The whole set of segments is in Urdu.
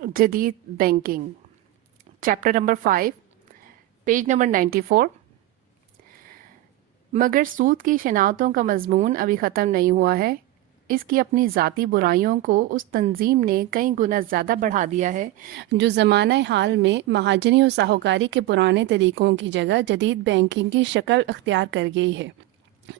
جدید banking, chapter number 5، page number 94۔ مگر سود کی شناختوں کا مضمون ابھی ختم نہیں ہوا ہے۔ اس کی اپنی ذاتی برائیوں کو اس تنظیم نے کئی گنا زیادہ بڑھا دیا ہے جو زمانہ حال میں مہاجنی اور ساہوکاری کے پرانے طریقوں کی جگہ جدید بینکنگ کی شکل اختیار کر گئی ہے۔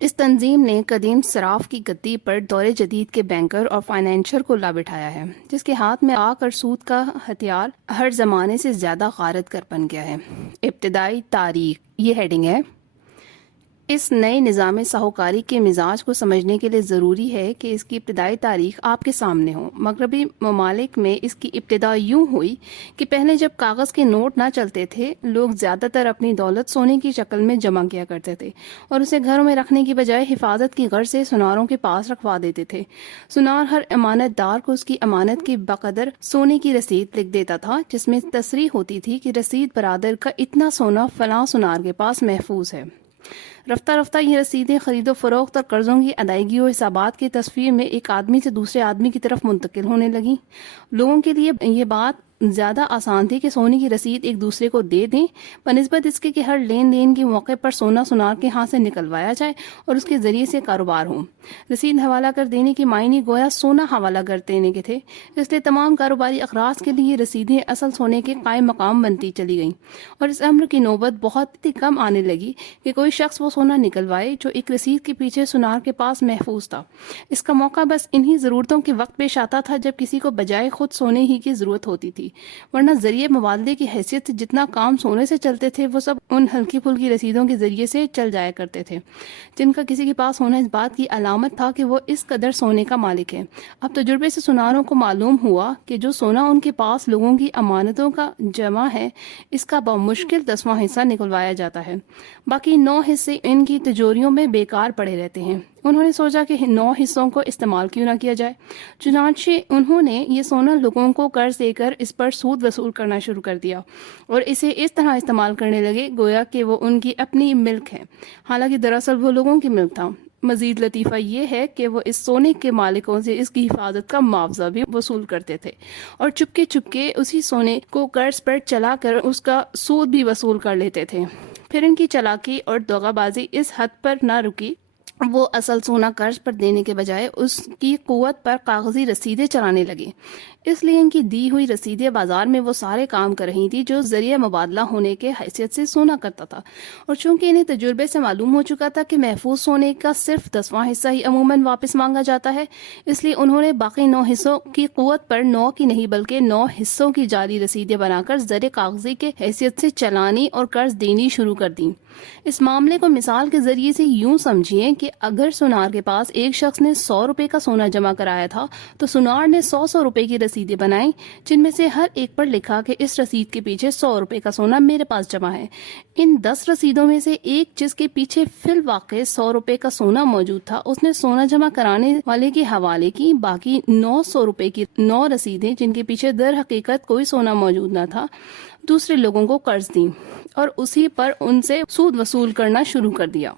اس تنظیم نے قدیم صراف کی گدی پر دور جدید کے بینکر اور فائنینشر کو لا بٹھایا ہے، جس کے ہاتھ میں آ کر سود کا ہتھیار ہر زمانے سے زیادہ غارت کر بن گیا ہے۔ ابتدائی تاریخ، یہ ہیڈنگ ہے۔ اس نئے نظام ساہوکاری کے مزاج کو سمجھنے کے لیے ضروری ہے کہ اس کی ابتدائی تاریخ آپ کے سامنے ہو۔ مغربی ممالک میں اس کی ابتدا یوں ہوئی کہ پہلے جب کاغذ کے نوٹ نہ چلتے تھے، لوگ زیادہ تر اپنی دولت سونے کی شکل میں جمع کیا کرتے تھے اور اسے گھروں میں رکھنے کی بجائے حفاظت کی غرض سے سناروں کے پاس رکھوا دیتے تھے۔ سنار ہر امانت دار کو اس کی امانت کی بقدر سونے کی رسید لکھ دیتا تھا، جس میں تصریح ہوتی تھی کہ رسید برادر کا اتنا سونا فلاں سنار کے پاس محفوظ ہے۔ رفتہ رفتہ یہ رسیدیں خرید و فروخت اور قرضوں کی ادائیگی و حسابات کی تصویر میں ایک آدمی سے دوسرے آدمی کی طرف منتقل ہونے لگیں۔ لوگوں کے لیے یہ بات زیادہ آسان تھی کہ سونے کی رسید ایک دوسرے کو دے دیں، بنسبت اس کے کہ ہر لین دین کے موقع پر سونا سنار کے ہاتھ سے نکلوایا جائے اور اس کے ذریعے سے کاروبار ہو۔ رسید حوالہ کر دینے کے معنی گویا سونا حوالہ کر دینے کے تھے، اس لیے تمام کاروباری اغراض کے لیے رسیدیں اصل سونے کے قائم مقام بنتی چلی گئیں، اور اس امر کی نوبت بہت ہی کم آنے لگی کہ کوئی شخص وہ سونا نکلوائے جو ایک رسید کے پیچھے سنار کے پاس محفوظ تھا۔ اس کا موقع بس انہی ضرورتوں کے وقت پیش آتا تھا جب کسی کو بجائے خود سونے ہی کی ضرورت ہوتی تھی، ورنہ ذریعے مبادلے کی حیثیت سے جتنا کام سونے سے چلتے تھے وہ سب ان ہلکی پھلکی رسیدوں کے ذریعے سے چل جایا کرتے تھے، جن کا کسی کے پاس ہونا اس بات کی علامت تھا کہ وہ اس قدر سونے کا مالک ہے۔ اب تجربے سے سناروں کو معلوم ہوا کہ جو سونا ان کے پاس لوگوں کی امانتوں کا جمع ہے، اس کا بمشکل 10واں حصہ نکلوایا جاتا ہے، باقی 9 حصے ان کی تجوریوں میں بیکار پڑے رہتے ہیں۔ انہوں نے سوچا کہ 9 حصوں کو استعمال کیوں نہ کیا جائے، چنانچہ انہوں نے یہ سونا لوگوں کو قرض دے کر اس پر سود وصول کرنا شروع کر دیا اور اسے اس طرح استعمال کرنے لگے گویا کہ وہ ان کی اپنی ملک ہے، حالانکہ دراصل وہ لوگوں کی ملک تھا۔ مزید لطیفہ یہ ہے کہ وہ اس سونے کے مالکوں سے اس کی حفاظت کا معاوضہ بھی وصول کرتے تھے اور چپکے چپکے اسی سونے کو قرض پر چلا کر اس کا سود بھی وصول کر لیتے تھے۔ پھر ان کی چالاکی اور دغا بازی اس حد پر نہ رکی، وہ اصل سونا قرض پر دینے کے بجائے اس کی قوت پر کاغذی رسیدیں چلانے لگے۔ اس لیے ان کی دی ہوئی رسیدیں بازار میں وہ سارے کام کر رہی تھی جو ذریعہ مبادلہ ہونے کے حیثیت سے سونا کرتا تھا، اور چونکہ انہیں تجربے سے معلوم ہو چکا تھا کہ محفوظ سونے کا صرف 10واں حصہ ہی عموماً واپس مانگا جاتا ہے، اس لیے انہوں نے باقی 9 حصوں کی قوت پر 9 کی نہیں بلکہ 9 حصوں کی جعلی رسیدیں بنا کر زر کاغذی کے حیثیت سے چلانی اور قرض دینی شروع کر دیں۔ اس معاملے کو مثال کے ذریعے سے یوں سمجھیے کہ اگر سنار کے پاس ایک شخص نے 100 روپے کا سونا جمع کرایا تھا تو سنار نے 100 روپے کی رسیدیں بنائیں، جن میں سے ہر ایک پر لکھا کہ اس رسید کے پیچھے 100 روپے کا سونا میرے پاس جمع ہے۔ ان 10 رسیدوں میں سے ایک جس کے پیچھے فی الواقع 100 روپے کا سونا موجود تھا، اس نے سونا جمع کرانے والے کے حوالے کی باقی 900 روپے کی 9 رسیدیں جن کے پیچھے در حقیقت کوئی سونا موجود نہ تھا دوسرے لوگوں کو قرض دیں اور اسی پر ان سے سود وصول کرنا شروع کر دیا۔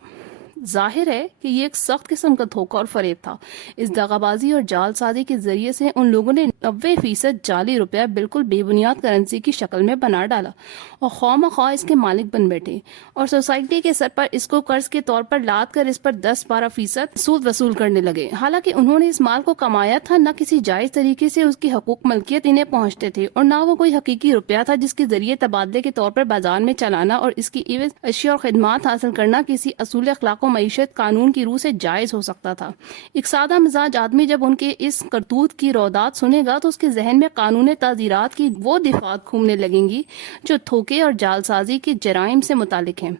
ظاہر ہے کہ یہ ایک سخت قسم کا دھوکہ اور فریب تھا۔ اس دغا بازی اور جال سازی کے ذریعے سے ان لوگوں نے 90% جعلی روپیہ بالکل بے بنیاد کرنسی کی شکل میں بنا ڈالا اور خواہ مخواہ اس کے مالک بن بیٹھے، اور سوسائٹی کے سر پر اس کو قرض کے طور پر لاد کر اس پر 10-12% سود وصول کرنے لگے۔ حالانکہ انہوں نے اس مال کو کمایا تھا، نہ کسی جائز طریقے سے اس کی حقوق ملکیت انہیں پہنچتے تھے، اور نہ وہ کوئی حقیقی روپیہ تھا جس کے ذریعے تبادلے کے طور پر بازار میں چلانا اور اس کی عوض اشیاء اور خدمات حاصل کرنا کسی اصول اخلاق و معیشت قانون کی روح سے جائز ہو سکتا تھا۔ ایک سادہ مزاج آدمی جب ان کے اس کرتوت کی رودات سنے گا تو اس کے ذہن میں قانون تعزیرات کی وہ دفعات گھومنے لگیں گی جو دھوکے اور جال سازی کے جرائم سے متعلق ہیں،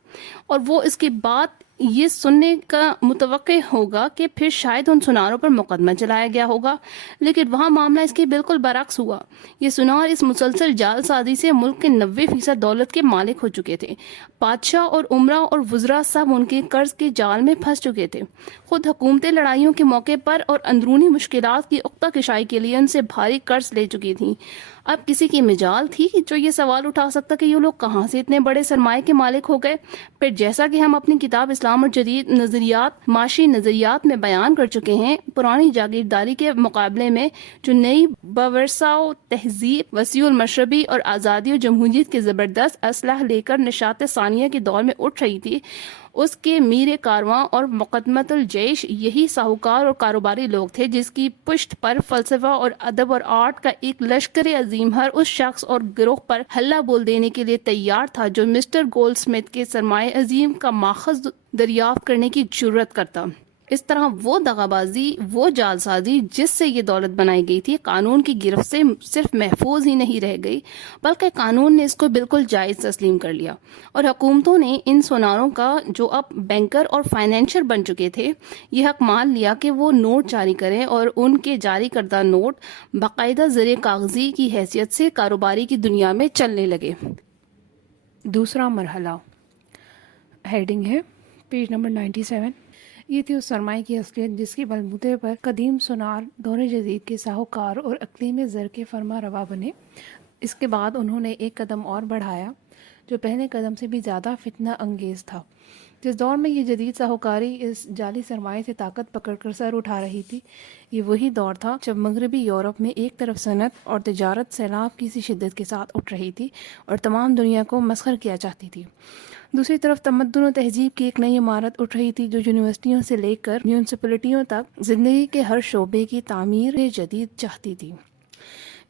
اور وہ اس کے بعد یہ سننے کا متوقع ہوگا کہ پھر شاید ان سناروں پر مقدمہ چلایا گیا ہوگا، لیکن وہاں معاملہ اس کے بالکل برعکس ہوا۔ یہ سنار اس مسلسل جال سازی سے ملک کے 90% دولت کے مالک ہو چکے تھے۔ بادشاہ اور عمرہ اور وزراء سب ان کے قرض کے جال میں پھنس چکے تھے۔ خود حکومتیں لڑائیوں کے موقع پر اور اندرونی مشکلات کی عقدہ کشائی کے لیے ان سے بھاری قرض لے چکی تھیں۔ اب کسی کی مجال تھی جو یہ سوال اٹھا سکتا کہ یہ لوگ کہاں سے اتنے بڑے سرمایہ کے مالک ہو گئے؟ پھر جیسا کہ ہم اپنی کتاب اسلام نظام اور جدید نظریات معاشی نظریات میں بیان کر چکے ہیں، پرانی جاگیرداری کے مقابلے میں جو نئی باورثہ و تہذیب، وسیع المشربی اور آزادی و جمہوریت کے زبردست اسلحہ لے کر نشاط ثانیہ کے دور میں اٹھ رہی تھی، اس کے میر کارواں اور مقدمت الجیش یہی ساہوکار اور کاروباری لوگ تھے جس کی پشت پر فلسفہ اور ادب اور آرٹ کا ایک لشکر عظیم ہر اس شخص اور گروہ پر ہلہ بول دینے کے لیے تیار تھا جو مسٹر گولڈ سمتھ کے سرمایہ عظیم کا ماخذ دریافت کرنے کی جرت کرتا۔ اس طرح وہ دغابازی، وہ جعلسازی جس سے یہ دولت بنائی گئی تھی، قانون کی گرفت سے صرف محفوظ ہی نہیں رہ گئی بلکہ قانون نے اس کو بالکل جائز تسلیم کر لیا، اور حکومتوں نے ان سوناروں کا جو اب بینکر اور فائنینشر بن چکے تھے یہ حق مان لیا کہ وہ نوٹ جاری کریں، اور ان کے جاری کردہ نوٹ باقاعدہ زر کاغذی کی حیثیت سے کاروباری کی دنیا میں چلنے لگے۔ دوسرا مرحلہ، ہیڈنگ ہے پیج نمبر 97۔ یہ تھی اس سرمایہ کی اصلیت جس کے بلبوتے پر قدیم سونار دور جدید کے ساہوکار اور اقلیم زر کے فرما روا بنے۔ اس کے بعد انہوں نے ایک قدم اور بڑھایا جو پہلے قدم سے بھی زیادہ فتنہ انگیز تھا۔ جس دور میں یہ جدید ساہوکاری اس جعلی سرمایہ سے طاقت پکڑ کر سر اٹھا رہی تھی، یہ وہی دور تھا جب مغربی یورپ میں ایک طرف صنعت اور تجارت سیلاب کی سی شدت کے ساتھ اٹھ رہی تھی اور تمام دنیا کو مسخر کیا چاہتی تھی، دوسری طرف تمدن و تہذیب کی ایک نئی عمارت اٹھ رہی تھی جو یونیورسٹیوں سے لے کر میونسپلٹیوں تک زندگی کے ہر شعبے کی تعمیر جدید چاہتی تھی۔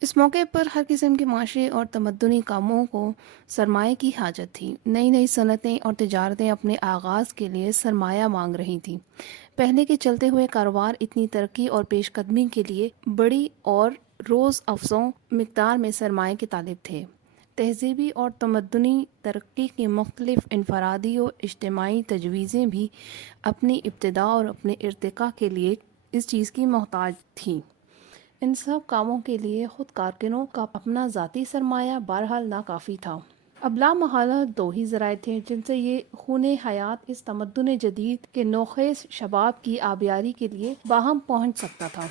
اس موقع پر ہر قسم کے معاشی اور تمدنی کاموں کو سرمایہ کی حاجت تھی۔ نئی نئی صنعتیں اور تجارتیں اپنے آغاز کے لیے سرمایہ مانگ رہی تھیں۔ پہلے کے چلتے ہوئے کاروبار اتنی ترقی اور پیش قدمی کے لیے بڑی اور روز افزوں مقدار میں سرمایہ کے طالب تھے۔ تہذیبی اور تمدنی ترقی کی مختلف انفرادی و اجتماعی تجویزیں بھی اپنی ابتدا اور اپنے ارتقاء کے لیے اس چیز کی محتاج تھیں۔ ان سب کاموں کے لیے خود کارکنوں کا اپنا ذاتی سرمایہ بہرحال ناکافی تھا۔ اب لا محالہ دو ہی ذرائع تھے جن سے یہ خون حیات اس تمدن جدید کے نوخیز شباب کی آبیاری کے لیے باہم پہنچ سکتا تھا۔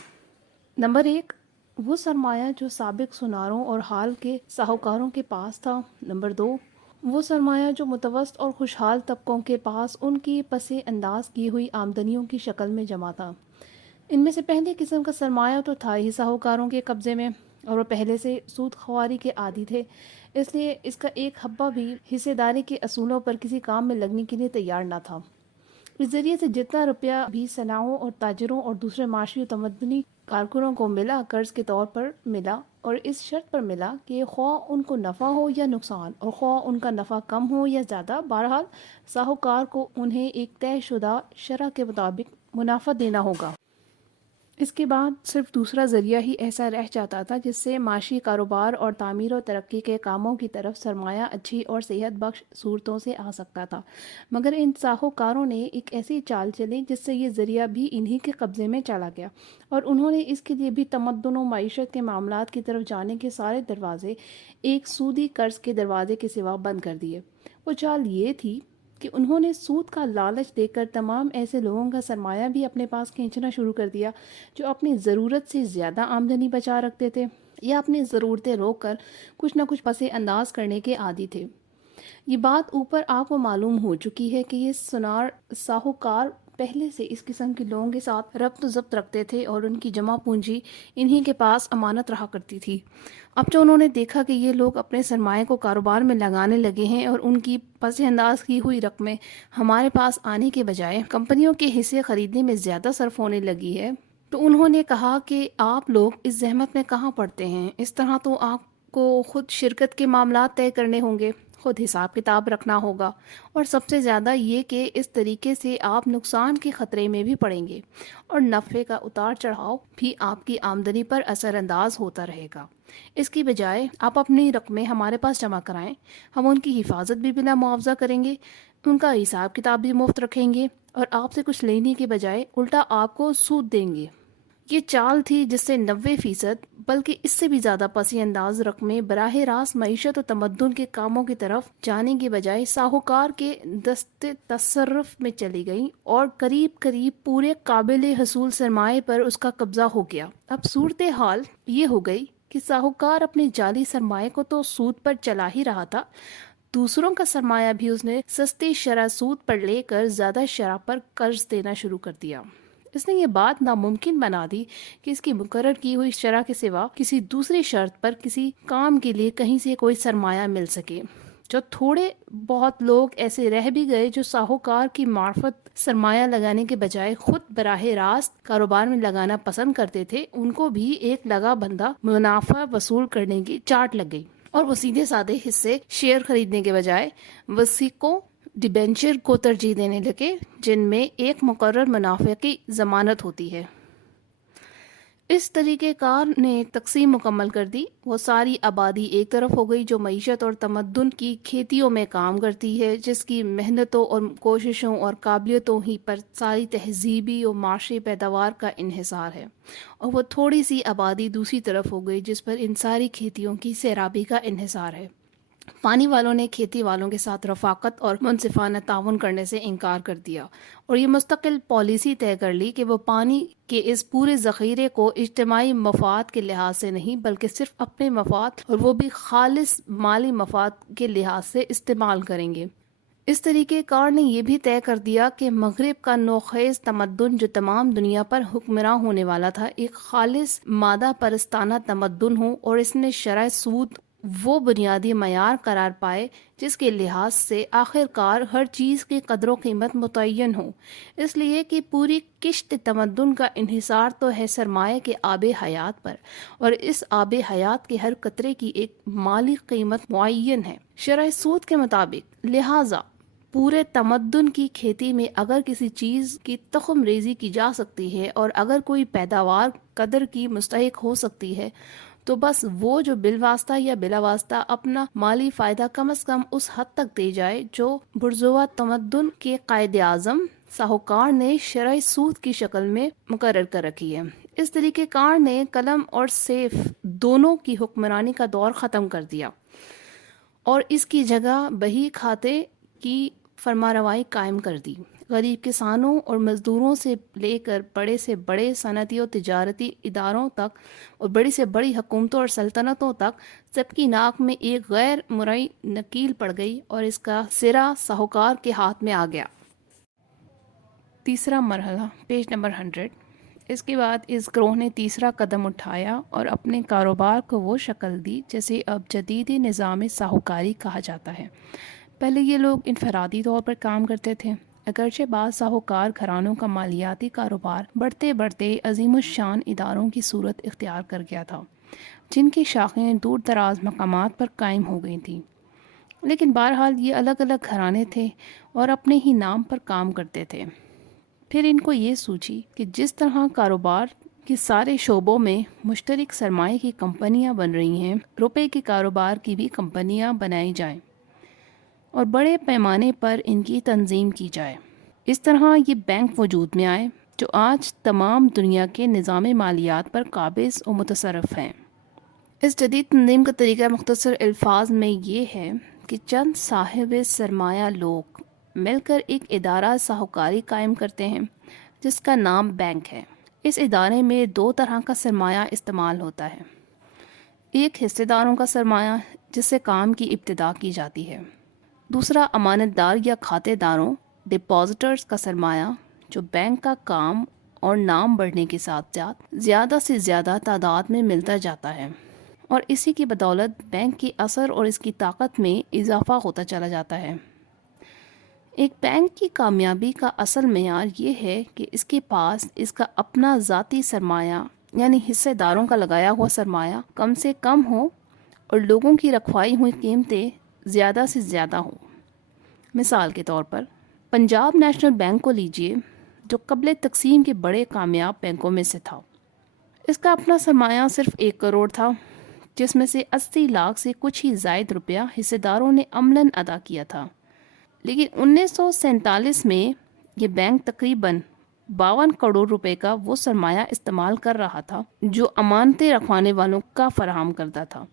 نمبر 1، وہ سرمایہ جو سابق سوناروں اور حال کے ساہوکاروں کے پاس تھا۔ نمبر 2، وہ سرمایہ جو متوسط اور خوشحال طبقوں کے پاس ان کی پس انداز کی ہوئی آمدنیوں کی شکل میں جمع تھا۔ ان میں سے پہلی قسم کا سرمایہ تو تھا ہی ساہوکاروں کے قبضے میں، اور وہ پہلے سے سود خواری کے عادی تھے، اس لیے اس کا ایک حبہ بھی حصے داری کے اصولوں پر کسی کام میں لگنے کے لیے تیار نہ تھا۔ اس ذریعے سے جتنا روپیہ بھی صناعوں اور تاجروں اور دوسرے معاشی و تمدنی کارکنوں کو ملا قرض کے طور پر ملا، اور اس شرط پر ملا کہ خواہ ان کو نفع ہو یا نقصان، اور خواہ ان کا نفع کم ہو یا زیادہ، بہرحال ساہوکار کو انہیں ایک طے شدہ شرح کے مطابق منافع دینا ہوگا۔ اس کے بعد صرف دوسرا ذریعہ ہی ایسا رہ جاتا تھا جس سے معاشی کاروبار اور تعمیر و ترقی کے کاموں کی طرف سرمایہ اچھی اور صحت بخش صورتوں سے آ سکتا تھا، مگر ان ساہوکاروں نے ایک ایسی چال چلی جس سے یہ ذریعہ بھی انہی کے قبضے میں چلا گیا، اور انہوں نے اس کے لیے بھی تمدن و معیشت کے معاملات کی طرف جانے کے سارے دروازے ایک سودی قرض کے دروازے کے سوا بند کر دیے۔ وہ چال یہ تھی کہ انہوں نے سود کا لالچ دے کر تمام ایسے لوگوں کا سرمایہ بھی اپنے پاس کھینچنا شروع کر دیا جو اپنی ضرورت سے زیادہ آمدنی بچا رکھتے تھے یا اپنی ضرورتیں روک کر کچھ نہ کچھ پس انداز کرنے کے عادی تھے۔ یہ بات اوپر آپ کو معلوم ہو چکی ہے کہ یہ سونار ساہوکار پہلے سے اس قسم کے لوگوں کے ساتھ ربط و ضبط رکھتے تھے اور ان کی جمع پونجی انہی کے پاس امانت رہا کرتی تھی۔ اب جو انہوں نے دیکھا کہ یہ لوگ اپنے سرمایہ کو کاروبار میں لگانے لگے ہیں اور ان کی پس انداز کی ہوئی رقمیں ہمارے پاس آنے کے بجائے کمپنیوں کے حصے خریدنے میں زیادہ صرف ہونے لگی ہے، تو انہوں نے کہا کہ آپ لوگ اس زحمت میں کہاں پڑتے ہیں؟ اس طرح تو آپ کو خود شرکت کے معاملات طے کرنے ہوں گے، خود حساب کتاب رکھنا ہوگا، اور سب سے زیادہ یہ کہ اس طریقے سے آپ نقصان کے خطرے میں بھی پڑیں گے اور نفع کا اتار چڑھاؤ بھی آپ کی آمدنی پر اثر انداز ہوتا رہے گا۔ اس کی بجائے آپ اپنی رقمیں ہمارے پاس جمع کرائیں، ہم ان کی حفاظت بھی بلا معاوضہ کریں گے، ان کا حساب کتاب بھی مفت رکھیں گے، اور آپ سے کچھ لینے کے بجائے الٹا آپ کو سود دیں گے۔ یہ چال تھی جس سے 90% بلکہ اس سے بھی زیادہ پس انداز رقمیں براہ راست معیشت و تمدن کے کاموں کی طرف جانے کے بجائے ساہوکار کے دست تصرف میں چلی گئیں اور قریب قریب پورے قابل حصول سرمایہ پر اس کا قبضہ ہو گیا۔ اب صورتحال یہ ہو گئی کہ ساہوکار اپنے جعلی سرمایہ کو تو سود پر چلا ہی رہا تھا، دوسروں کا سرمایہ بھی اس نے سستی شرح سود پر لے کر زیادہ شرح پر قرض دینا شروع کر دیا۔ اس نے یہ بات ناممکن بنا دی کہ اس کی مقرر کی ہوئی شرح کے سوا کسی دوسری شرط پر کسی کام کے لیے کہیں سے کوئی سرمایہ مل سکے۔ جو تھوڑے بہت لوگ ایسے رہ بھی گئے جو ساہوکار کی معرفت سرمایہ لگانے کے بجائے خود براہ راست کاروبار میں لگانا پسند کرتے تھے، ان کو بھی ایک لگا بندہ منافع وصول کرنے کی چاٹ لگ گئی، اور وہ سیدھے سادے حصے شیئر خریدنے کے بجائے وثیقوں ڈیبینچر کو ترجیح دینے لگے، جن میں ایک مقرر منافع کی ضمانت ہوتی ہے۔ اس طریقہ کار نے تقسیم مکمل کر دی۔ وہ ساری آبادی ایک طرف ہو گئی جو معیشت اور تمدن کی کھیتیوں میں کام کرتی ہے، جس کی محنتوں اور کوششوں اور قابلیتوں ہی پر ساری تہذیبی اور معاشی پیداوار کا انحصار ہے، اور وہ تھوڑی سی آبادی دوسری طرف ہو گئی جس پر ان ساری کھیتیوں کی سیرابی کا انحصار ہے۔ پانی والوں نے کھیتی والوں کے ساتھ رفاقت اور منصفانہ تعاون کرنے سے انکار کر دیا، اور یہ مستقل پالیسی طے کر لی کہ وہ پانی کے اس پورے ذخیرے کو اجتماعی مفاد کے لحاظ سے نہیں بلکہ صرف اپنے مفاد، اور وہ بھی خالص مالی مفاد کے لحاظ سے استعمال کریں گے۔ اس طریقہ کار نے یہ بھی طے کر دیا کہ مغرب کا نوخیز تمدن جو تمام دنیا پر حکمراں ہونے والا تھا، ایک خالص مادہ پرستانہ تمدن ہو، اور اس نے شرح سود وہ بنیادی معیار قرار پائے جس کے لحاظ سے آخر کار ہر چیز کی قدر و قیمت متعین ہو، اس لیے کہ پوری کشت تمدن کا انحصار تو ہے سرمایہ کے آب حیات پر، اور اس آب حیات کے ہر قطرے کی ایک مالی قیمت معین ہے شرح سود کے مطابق۔ لہٰذا پورے تمدن کی کھیتی میں اگر کسی چیز کی تخم ریزی کی جا سکتی ہے اور اگر کوئی پیداوار قدر کی مستحق ہو سکتی ہے، تو بس وہ جو بالواسطہ یا بلا واسطہ اپنا مالی فائدہ کم از کم اس حد تک دے جائے جو برجوا تمدن کے قائد اعظم ساہوکار نے شرح سود کی شکل میں مقرر کر رکھی ہے۔ اس طریقہ کار نے قلم اور سیف دونوں کی حکمرانی کا دور ختم کر دیا اور اس کی جگہ بہی کھاتے کی فرمانروائی قائم کر دی۔ غریب کسانوں اور مزدوروں سے لے کر بڑے سے بڑے صنعتی اور تجارتی اداروں تک اور بڑی سے بڑی حکومتوں اور سلطنتوں تک سب کی ناک میں ایک غیر مرئی نکیل پڑ گئی اور اس کا سرا ساہوکار کے ہاتھ میں آ گیا۔ تیسرا مرحلہ، پیج نمبر 100۔ اس کے بعد اس گروہ نے تیسرا قدم اٹھایا اور اپنے کاروبار کو وہ شکل دی جسے اب جدید نظام ساہوکاری کہا جاتا ہے۔ پہلے یہ لوگ انفرادی طور پر کام کرتے تھے، اگرچہ بعض ساہوکار گھرانوں کا مالیاتی کاروبار بڑھتے بڑھتے عظیم الشان اداروں کی صورت اختیار کر گیا تھا، جن کی شاخیں دور دراز مقامات پر قائم ہو گئی تھیں۔ لیکن بہرحال یہ الگ الگ گھرانے تھے اور اپنے ہی نام پر کام کرتے تھے۔ پھر ان کو یہ سوچی کہ جس طرح کاروبار کے سارے شعبوں میں مشترک سرمایہ کی کمپنیاں بن رہی ہیں، روپے کے کاروبار کی بھی کمپنیاں بنائی جائیں اور بڑے پیمانے پر ان کی تنظیم کی جائے۔ اس طرح یہ بینک وجود میں آئے جو آج تمام دنیا کے نظام مالیات پر قابض و متصرف ہیں۔ اس جدید تنظیم کا طریقہ مختصر الفاظ میں یہ ہے کہ چند صاحب سرمایہ لوگ مل کر ایک ادارہ ساہوکاری قائم کرتے ہیں جس کا نام بینک ہے۔ اس ادارے میں دو طرح کا سرمایہ استعمال ہوتا ہے، ایک حصے داروں کا سرمایہ جس سے کام کی ابتدا کی جاتی ہے، دوسرا امانت دار یا کھاتے داروں ڈپازیٹرز کا سرمایہ جو بینک کا کام اور نام بڑھنے کے ساتھ ساتھ زیادہ سے زیادہ تعداد میں ملتا جاتا ہے، اور اسی کی بدولت بینک کی اثر اور اس کی طاقت میں اضافہ ہوتا چلا جاتا ہے۔ ایک بینک کی کامیابی کا اصل معیار یہ ہے کہ اس کے پاس اس کا اپنا ذاتی سرمایہ یعنی حصے داروں کا لگایا ہوا سرمایہ کم سے کم ہو اور لوگوں کی رکھوائی ہوئی قیمتیں زیادہ سے زیادہ ہوں۔ مثال کے طور پر پنجاب نیشنل بینک کو لیجئے جو قبل تقسیم کے بڑے کامیاب بینکوں میں سے تھا۔ اس کا اپنا سرمایہ صرف 1 کروڑ تھا، جس میں سے 80 لاکھ سے کچھ ہی زائد روپیہ حصے داروں نے عملاً ادا کیا تھا۔ لیکن 1947 میں یہ بینک تقریباً 52 کروڑ روپے کا وہ سرمایہ استعمال کر رہا تھا جو امانتیں رکھوانے والوں کا فراہم کرتا تھا۔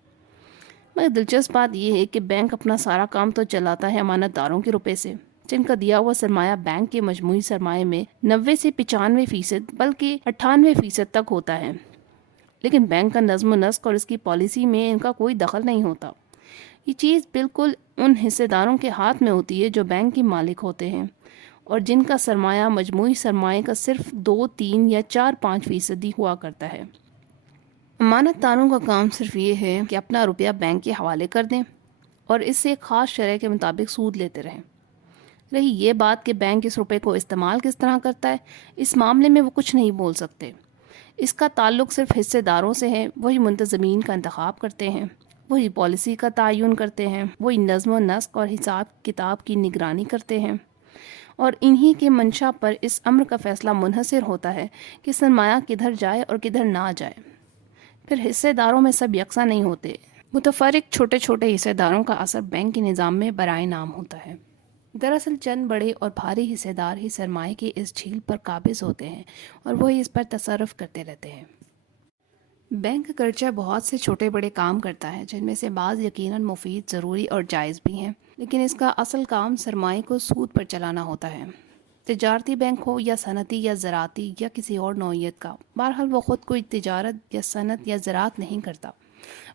مگر دلچسپ بات یہ ہے کہ بینک اپنا سارا کام تو چلاتا ہے امانت داروں کے روپے سے، جن کا دیا ہوا سرمایہ بینک کے مجموعی سرمایہ میں 90 سے 95% بلکہ 98% تک ہوتا ہے، لیکن بینک کا نظم و نسق اور اس کی پالیسی میں ان کا کوئی دخل نہیں ہوتا۔ یہ چیز بالکل ان حصے داروں کے ہاتھ میں ہوتی ہے جو بینک کے مالک ہوتے ہیں اور جن کا سرمایہ مجموعی سرمایہ کا صرف 2, 3 یا 4-5% ہوا کرتا ہے۔ امانت داروں کا کام صرف یہ ہے کہ اپنا روپیہ بینک کے حوالے کر دیں اور اس سے ایک خاص شرح کے مطابق سود لیتے رہیں۔ رہی یہ بات کہ بینک اس روپے کو استعمال کس طرح کرتا ہے، اس معاملے میں وہ کچھ نہیں بول سکتے۔ اس کا تعلق صرف حصے داروں سے ہے، وہی منتظمین کا انتخاب کرتے ہیں، وہی پالیسی کا تعین کرتے ہیں، وہی نظم و نسق اور حساب کتاب کی نگرانی کرتے ہیں، اور انہی کے منشا پر اس امر کا فیصلہ منحصر ہوتا ہے کہ سرمایہ کدھر جائے اور کدھر نہ جائے۔ پھر حصے داروں میں سب یکساں نہیں ہوتے، متفرق چھوٹے چھوٹے حصے داروں کا اثر بینک کے نظام میں برائے نام ہوتا ہے۔ دراصل چند بڑے اور بھاری حصے دار ہی سرمایہ کی اس جھیل پر قابض ہوتے ہیں اور وہی اس پر تصرف کرتے رہتے ہیں۔ بینک گرچہ بہت سے چھوٹے بڑے کام کرتا ہے جن میں سے بعض یقیناً مفید، ضروری اور جائز بھی ہیں، لیکن اس کا اصل کام سرمایہ کو سود پر چلانا ہوتا ہے۔ تجارتی بینک ہو یا صنعتی یا زراعتی یا کسی اور نوعیت کا، بہرحال وہ خود کوئی تجارت یا صنعت یا زراعت نہیں کرتا،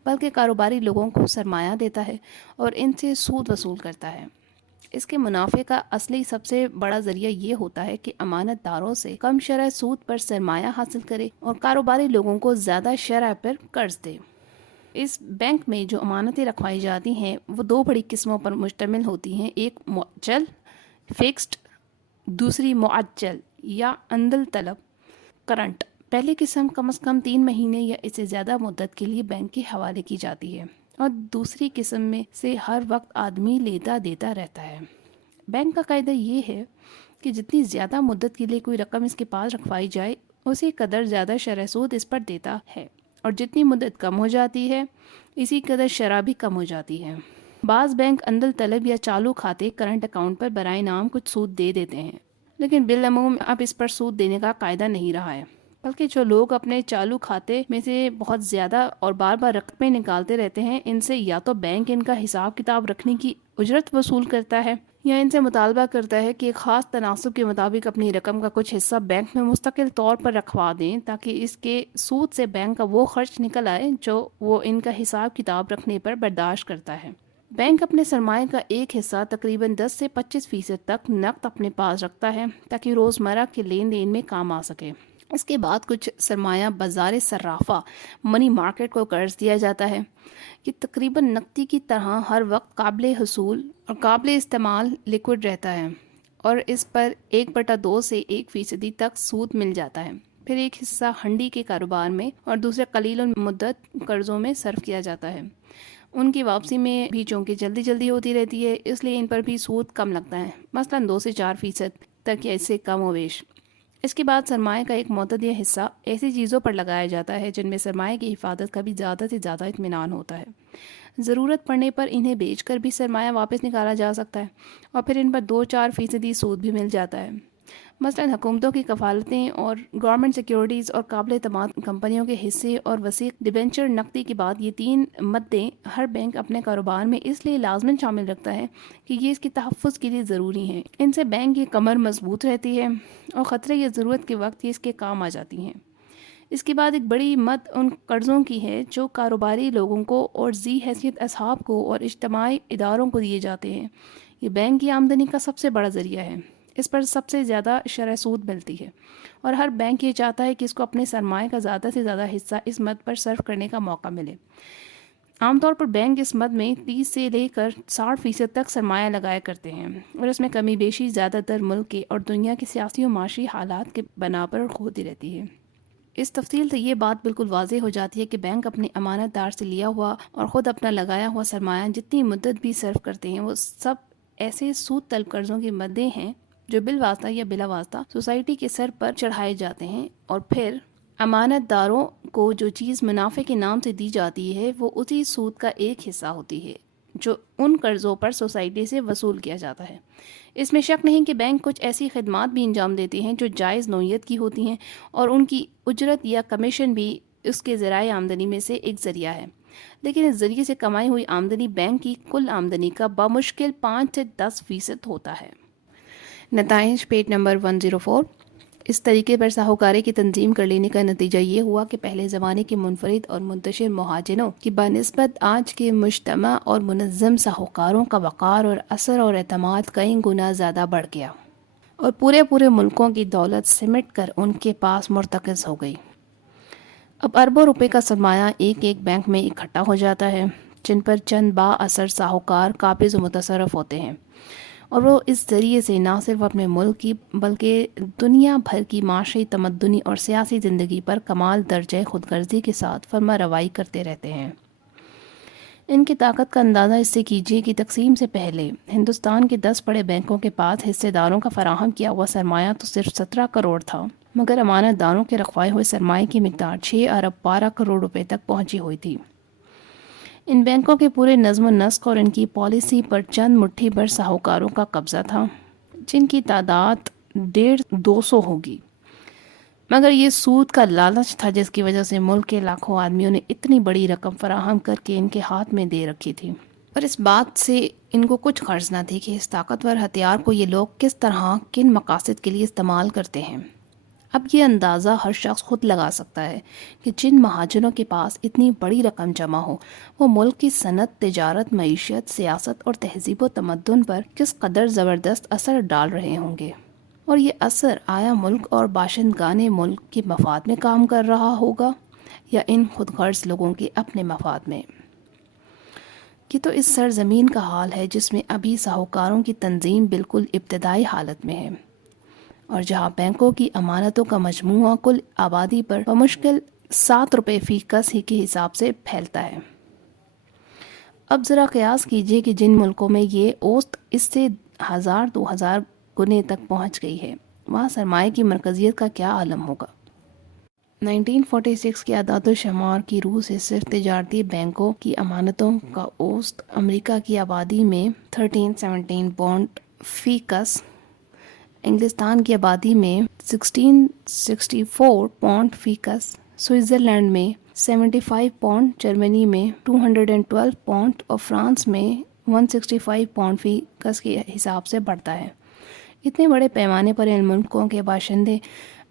بلکہ کاروباری لوگوں کو سرمایہ دیتا ہے اور ان سے سود وصول کرتا ہے۔ اس کے منافع کا اصلی سب سے بڑا ذریعہ یہ ہوتا ہے کہ امانت داروں سے کم شرح سود پر سرمایہ حاصل کرے اور کاروباری لوگوں کو زیادہ شرح پر قرض دے۔ اس بینک میں جو امانتیں رکھوائی جاتی ہیں وہ 2 بڑی قسموں پر مشتمل ہوتی ہیں، ایک مؤجل فکسڈ، دوسری معجل یا عندل طلب کرنٹ۔ پہلی قسم کم از کم 3 مہینے یا اس سے زیادہ مدت کے لیے بینک کے حوالے کی جاتی ہے اور دوسری قسم میں سے ہر وقت آدمی لیتا دیتا رہتا ہے۔ بینک کا قاعدہ یہ ہے کہ جتنی زیادہ مدت کے لیے کوئی رقم اس کے پاس رکھوائی جائے اسی قدر زیادہ شرح سود اس پر دیتا ہے، اور جتنی مدت کم ہو جاتی ہے اسی قدر شرح بھی کم ہو جاتی ہے۔ بعض بینک عندل طلب یا چالو کھاتے کرنٹ اکاؤنٹ پر برائے نام کچھ سود دے دیتے ہیں، لیکن بالعموم اب اس پر سود دینے کا قاعدہ نہیں رہا ہے، بلکہ جو لوگ اپنے چالو کھاتے میں سے بہت زیادہ اور بار بار رقمیں نکالتے رہتے ہیں، ان سے یا تو بینک ان کا حساب کتاب رکھنے کی اجرت وصول کرتا ہے یا ان سے مطالبہ کرتا ہے کہ ایک خاص تناسب کے مطابق اپنی رقم کا کچھ حصہ بینک میں مستقل طور پر رکھوا دیں تاکہ اس کے سود سے بینک کا وہ خرچ نکل آئے جو وہ ان کا حساب کتاب رکھنے پر برداشت کرتا ہے۔ بینک اپنے سرمایہ کا ایک حصہ تقریباً 10 سے 25% تک نقد اپنے پاس رکھتا ہے تاکہ روزمرہ کے لین دین میں کام آ سکے۔ اس کے بعد کچھ سرمایہ بازار صرافہ منی مارکیٹ کو قرض دیا جاتا ہے۔ یہ تقریباً نقدی کی طرح ہر وقت قابل حصول اور قابل استعمال لیکوڈ رہتا ہے اور اس پر 1/2 سے 1% تک سود مل جاتا ہے۔ پھر ایک حصہ ہنڈی کے کاروبار میں اور دوسرے قلیل المدت قرضوں میں صرف کیا جاتا ہے۔ ان کی واپسی میں بھی چونکہ جلدی ہوتی رہتی ہے، اس لیے ان پر بھی سود کم لگتا ہے، مثلاً 2 سے 4% تک یا اس سے کم و بیش۔ اس کے بعد سرمایہ کا ایک متعدد حصہ ایسی چیزوں پر لگایا جاتا ہے جن میں سرمایہ کی حفاظت کا بھی زیادہ سے زیادہ اطمینان ہوتا ہے۔ ضرورت پڑنے پر انہیں بیچ کر بھی سرمایہ واپس نکالا جا سکتا ہے اور پھر ان پر 2-4% سود بھی مل جاتا ہے۔ مثلاً حکومتوں کی کفالتیں اور گورنمنٹ سیکیورٹیز اور قابل اعتماد کمپنیوں کے حصے اور وسیع ڈیبنچر نقدی کے بعد یہ 3 مدیں ہر بینک اپنے کاروبار میں اس لیے لازماً شامل رکھتا ہے کہ یہ اس کے تحفظ کے لیے ضروری ہیں۔ ان سے بینک کی کمر مضبوط رہتی ہے اور خطرے یا ضرورت کے وقت یہ اس کے کام آ جاتی ہیں۔ اس کے بعد ایک بڑی مد ان قرضوں کی ہے جو کاروباری لوگوں کو اور ذی حیثیت اصحاب کو اور اجتماعی اداروں کو دیے جاتے ہیں۔ یہ بینک کی آمدنی کا سب سے بڑا ذریعہ ہے، اس پر سب سے زیادہ شرح سود ملتی ہے اور ہر بینک یہ چاہتا ہے کہ اس کو اپنے سرمایہ کا زیادہ سے زیادہ حصہ اس مد پر صرف کرنے کا موقع ملے۔ عام طور پر بینک اس مد میں 30 سے لے کر 60% تک سرمایہ لگایا کرتے ہیں اور اس میں کمی بیشی زیادہ تر ملک کے اور دنیا کے سیاسی و معاشی حالات کے بنا پر ہوتی رہتی ہے۔ اس تفصیل سے یہ بات بالکل واضح ہو جاتی ہے کہ بینک اپنے امانت دار سے لیا ہوا اور خود اپنا لگایا ہوا سرمایہ جتنی مدت بھی صرف کرتے ہیں وہ سب ایسے سود طلب قرضوں کی مدیں ہیں جو بالواسطہ یا بلا واسطہ سوسائٹی کے سر پر چڑھائے جاتے ہیں، اور پھر امانت داروں کو جو چیز منافع کے نام سے دی جاتی ہے وہ اسی سود کا ایک حصہ ہوتی ہے جو ان قرضوں پر سوسائٹی سے وصول کیا جاتا ہے۔ اس میں شک نہیں کہ بینک کچھ ایسی خدمات بھی انجام دیتے ہیں جو جائز نوعیت کی ہوتی ہیں اور ان کی اجرت یا کمیشن بھی اس کے ذرائع آمدنی میں سے ایک ذریعہ ہے، لیکن اس ذریعے سے کمائی ہوئی آمدنی بینک کی کل آمدنی کا بمشکل 5 سے 10% ہوتا ہے۔ نتائج پیج نمبر 104۔ اس طریقے پر ساہوکاری کی تنظیم کر لینے کا نتیجہ یہ ہوا کہ پہلے زمانے کے منفرد اور منتشر مہاجنوں کی بنسبت آج کے مجتمع اور منظم ساہوکاروں کا وقار اور اثر اور اعتماد کئی گنا زیادہ بڑھ گیا اور پورے ملکوں کی دولت سمٹ کر ان کے پاس مرتکز ہو گئی۔ اب اربوں روپے کا سرمایہ ایک بینک میں اکٹھا ہو جاتا ہے، جن پر چند با اثر ساہوکار قابض و متصرف ہوتے ہیں، اور وہ اس ذریعے سے نہ صرف اپنے ملک کی بلکہ دنیا بھر کی معاشی، تمدنی اور سیاسی زندگی پر کمال درجہ خود غرضی کے ساتھ فرما روائی کرتے رہتے ہیں۔ ان کی طاقت کا اندازہ اس سے کیجیے کہ تقسیم سے پہلے ہندوستان کے 10 بڑے بینکوں کے پاس حصے داروں کا فراہم کیا ہوا سرمایہ تو صرف 17 کروڑ تھا، مگر امانت داروں کے رکھوائے ہوئے سرمایہ کی مقدار 6 ارب 12 کروڑ روپے تک پہنچی ہوئی تھی۔ ان بینکوں کے پورے نظم و نسق اور ان کی پالیسی پر چند مٹھی بھر ساہوکاروں کا قبضہ تھا، جن کی تعداد 150-200 ہوگی، مگر یہ سود کا لالچ تھا جس کی وجہ سے ملک کے لاکھوں آدمیوں نے اتنی بڑی رقم فراہم کر کے ان کے ہاتھ میں دے رکھی تھی، اور اس بات سے ان کو کچھ غرض نہ تھی کہ اس طاقتور ہتھیار کو یہ لوگ کس طرح کن مقاصد کے لیے استعمال کرتے ہیں۔ اب یہ اندازہ ہر شخص خود لگا سکتا ہے کہ جن مہاجروں کے پاس اتنی بڑی رقم جمع ہو، وہ ملک کی صنعت، تجارت، معیشت، سیاست اور تہذیب و تمدن پر کس قدر زبردست اثر ڈال رہے ہوں گے، اور یہ اثر آیا ملک اور باشندگان ملک کے مفاد میں کام کر رہا ہوگا یا ان خود غرض لوگوں کے اپنے مفاد میں۔ یہ تو اس سرزمین کا حال ہے جس میں ابھی ساہوکاروں کی تنظیم بالکل ابتدائی حالت میں ہے، اور جہاں بینکوں کی امانتوں کا مجموعہ کل آبادی پر بمشکل 7 روپے فی کس ہی کے حساب سے پھیلتا ہے۔ اب ذرا قیاس کیجئے کہ جن ملکوں میں یہ اوسط اس سے 1000-2000 گنے تک پہنچ گئی ہے، وہاں سرمایہ کی مرکزیت کا کیا عالم ہوگا۔ 1946 کے اعداد و شمار کی روح سے صرف تجارتی بینکوں کی امانتوں کا اوسط امریکہ کی آبادی میں 13-17 پاؤنڈ فی کس، انگلستان کی آبادی میں 1664 پاؤنڈ فی کس، سوئٹزرلینڈ میں 75 پاؤنڈ، جرمنی میں 212 پاؤنڈ اور فرانس میں 165 پاؤنڈ فی کس کے حساب سے بڑھتا ہے۔ اتنے بڑے پیمانے پر ان ملکوں کے باشندے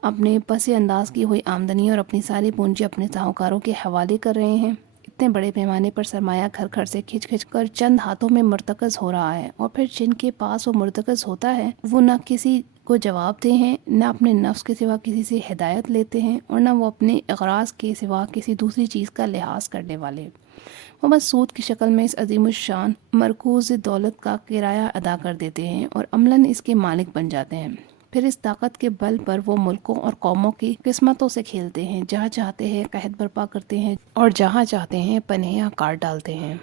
اپنے پس انداز کی ہوئی آمدنی اور اپنی ساری پونجی اپنے ساہوکاروں کے حوالے کر رہے ہیں۔ اتنے بڑے پیمانے پر سرمایہ گھر سے کھچ کر چند ہاتھوں میں مرتکز ہو رہا ہے، اور پھر جن کے پاس وہ مرتکز ہوتا ہے وہ نہ کسی کو جواب دہ ہیں، نہ اپنے نفس کے سوا کسی سے ہدایت لیتے ہیں، اور نہ وہ اپنے اغراض کے سوا کسی دوسری چیز کا لحاظ کرنے والے۔ وہ بس سود کی شکل میں اس عظیم الشان مرکوز دولت کا کرایہ ادا کر دیتے ہیں اور عملاً اس کے مالک بن جاتے ہیں۔ پھر اس طاقت کے بل پر وہ ملکوں اور قوموں کی قسمتوں سے کھیلتے ہیں، جہاں چاہتے ہیں قحط برپا کرتے ہیں اور جہاں چاہتے ہیں پناہ کاٹ ڈالتے ہیں،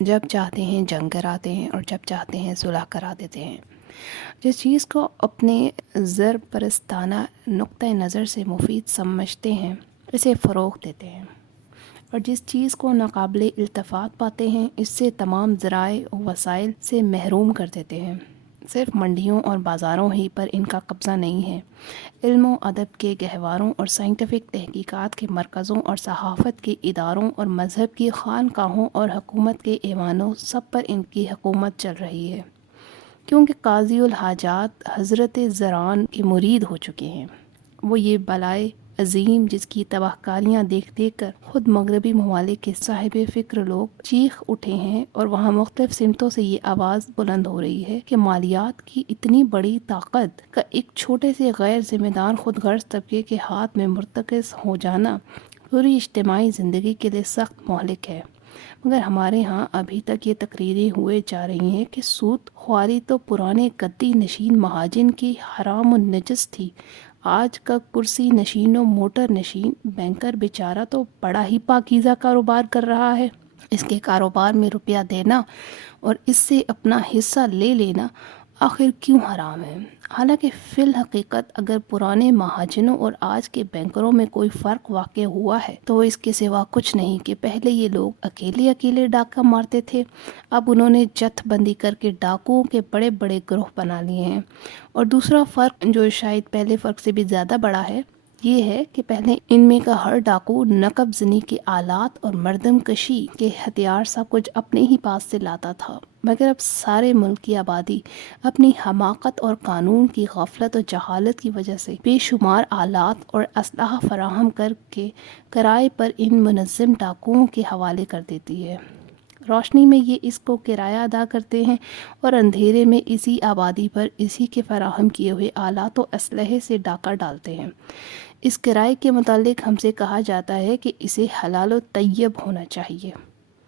جب چاہتے ہیں جنگ کراتے ہیں اور جب چاہتے ہیں صلح کرا دیتے ہیں۔ جس چیز کو اپنے زر پرستانہ نقطہ نظر سے مفید سمجھتے ہیں اسے فروغ دیتے ہیں، اور جس چیز کو ناقابل التفات پاتے ہیں اس سے تمام ذرائع و وسائل سے محروم کر دیتے ہیں۔ صرف منڈیوں اور بازاروں ہی پر ان کا قبضہ نہیں ہے، علم و ادب کے گہواروں اور سائنٹیفک تحقیقات کے مرکزوں اور صحافت کے اداروں اور مذہب کی خانقاہوں اور حکومت کے ایوانوں، سب پر ان کی حکومت چل رہی ہے، کیونکہ قاضی الحاجات حضرت زران کے مرید ہو چکے ہیں۔ وہ یہ بلائے عظیم جس کی تباہ کاریاں دیکھ کر خود مغربی ممالک کے صاحب فکر لوگ چیخ اٹھے ہیں، اور وہاں مختلف سمتوں سے یہ آواز بلند ہو رہی ہے کہ مالیات کی اتنی بڑی طاقت کا ایک چھوٹے سے غیر ذمہ دار خود غرض طبقے کے ہاتھ میں مرتکز ہو جانا پوری اجتماعی زندگی کے لیے سخت مہلک ہے۔ مگر ہمارے ہاں ابھی تک یہ تقریریں ہوئے جا رہی ہیں کہ سود خواری تو پرانے گدی نشین مہاجن کی حرام و نجس تھی، آج کا کرسی نشین و موٹر نشین بینکر بیچارہ تو بڑا ہی پاکیزہ کاروبار کر رہا ہے۔ اس کے کاروبار میں روپیہ دینا اور اس سے اپنا حصہ لے لینا آخر کیوں حرام ہے؟ حالانکہ فی الحقیقت اگر پرانے مہاجنوں اور آج کے بینکروں میں کوئی فرق واقع ہوا ہے تو وہ اس کے سوا کچھ نہیں کہ پہلے یہ لوگ اکیلے ڈاکہ مارتے تھے، اب انہوں نے جتھ بندی کر کے ڈاکوؤں کے بڑے بڑے گروہ بنا لیے ہیں۔ اور دوسرا فرق جو شاید پہلے فرق سے بھی زیادہ بڑا ہے یہ ہے کہ پہلے ان میں کا ہر ڈاکو نقب زنی کے آلات اور مردم کشی کے ہتھیار سب کچھ اپنے ہی پاس سے لاتا تھا، مگر اب سارے ملک کی آبادی اپنی حماقت اور قانون کی غفلت و جہالت کی وجہ سے بے شمار آلات اور اسلحہ فراہم کر کے کرائے پر ان منظم ڈاکوؤں کے حوالے کر دیتی ہے۔ روشنی میں یہ اس کو کرایہ ادا کرتے ہیں اور اندھیرے میں اسی آبادی پر اسی کے فراہم کیے ہوئے آلات و اسلحے سے ڈاکہ ڈالتے ہیں۔ اس کرائے کے متعلق ہم سے کہا جاتا ہے کہ اسے حلال و طیب ہونا چاہیے۔